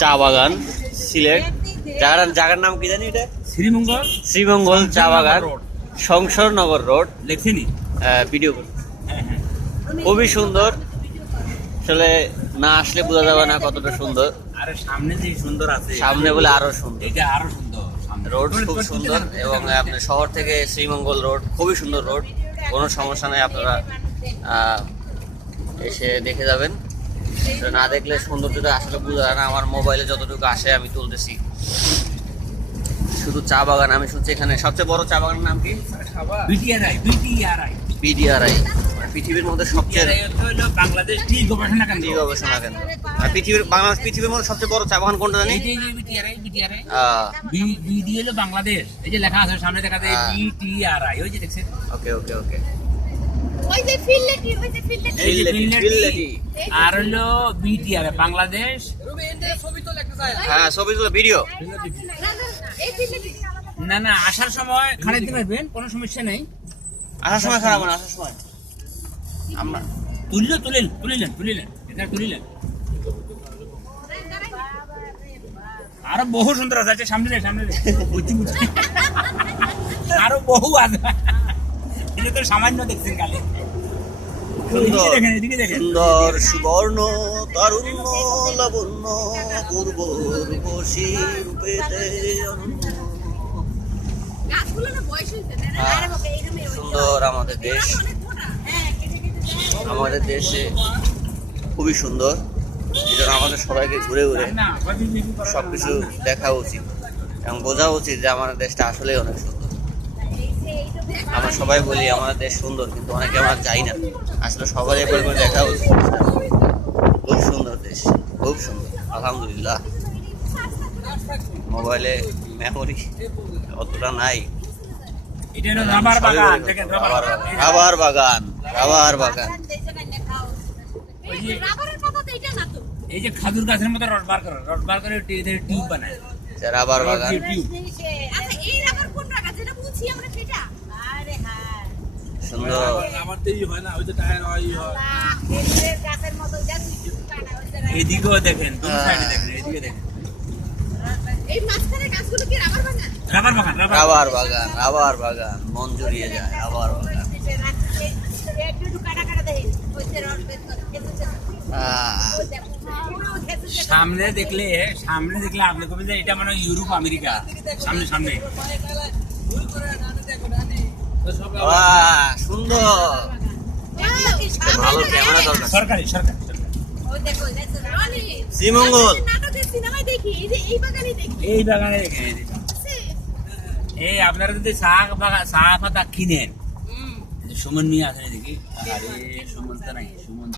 চা বাগান সিলেট। জায়গার নাম কি জানি? এটা শ্রীমঙ্গল। শ্রীমঙ্গল চা বাগান, সংসরনগর রোড। লেখেনি ভিডিও খুবই সুন্দর। আসলে না আসলে বোঝা যাবে না কতটা সুন্দর। আরে সামনে যে সুন্দর আছে, সামনে বলে আরো সুন্দর। এটা আরো সুন্দর। রোড খুব সুন্দর এবং আপনার শহর থেকে শ্রীমঙ্গল রোড খুবই সুন্দর রোড। কোনো সমস্যা নেই, আপনারা এসে দেখে যাবেন। না দেখলে সৌন্দর্যটা আসলে বোঝা যায় না। আমার মোবাইলে যতটুকু আসে আমি তুলতেছি। শুধু চা বাগান, আমি শুনছি এখানে সবচেয়ে বড় চা বাগানের নাম কি? বিডিআরআই, পৃথিবীর মধ্যে সবচেয়ে বাংলাদেশ টি গবেষণা কেন্দ্র। আর পৃথিবীর মধ্যে সবচেয়ে বড় চা বাগান কোনটা জানি? বিডি হলো বাংলাদেশ। এই যে লেখা আছে সামনে, দেখা যায় বিটিআরআই, ওই যে দেখছেন। ওকে ওকে ওকে। আর হলো বিটিআরআই বাংলাদেশ। হ্যাঁ, ছবি তোলা ভিডিও। না না, আসার সময় খারাপ দিতে পারবেন, কোনো সমস্যা নেই। আসার সময় খারাপ না, আসার সময় আমরা তুলিলেন এটা তুলিলেন। আরো বহু সুন্দর আছে, সামনে আরো বহু আছে। এটা তো সামান্য দেখছেন খালি। সুন্দর সুবর্ণ তারুণ্য লাবণ্য পূর্ব রূপসী রূপেতে সুন্দর আমাদের দেশ। আমাদের দেশে খুবই সুন্দর, এই জন্য আমাদের সবাইকে ঘুরে ঘুরে সবকিছু দেখা উচিত এবং বোঝা উচিত যে আমাদের দেশটা আসলেই অনেক সুন্দর। আমরা সবাই বলি আমাদের দেশ সুন্দর, কিন্তু অনেকে আমরা যাই না। আসলে সবাই একবার করে দেখা উচিত। খুব সুন্দর দেশ, খুব সুন্দর, আলহামদুলিল্লাহ। মোবাইলে মেমোরি অতটা নাই। রাবার বাগান। এই যে খাজুর গাছের মতো রস বার করে টিউব বানায়। রাবার বাগান। সুন্দর। এদিকেও দেখেন, এদিকে দেখেন। রাবার বাগান মন জড়িয়ে যায়। রাবার বাগান। সামনে দেখলে আপনি কবেন যে এটা মানে ইউরোপ আমেরিকা। সামনে সুন্দর, ভালো ক্যামেরা দরকার। সরকারি শ্রীমঙ্গল এই বাগানে দেখেন। এই আপনারা যদি চা পাতা কিনেন, সুমন নিয়ে আসেন দেখি। আরে সুমন তো নাই, সুমন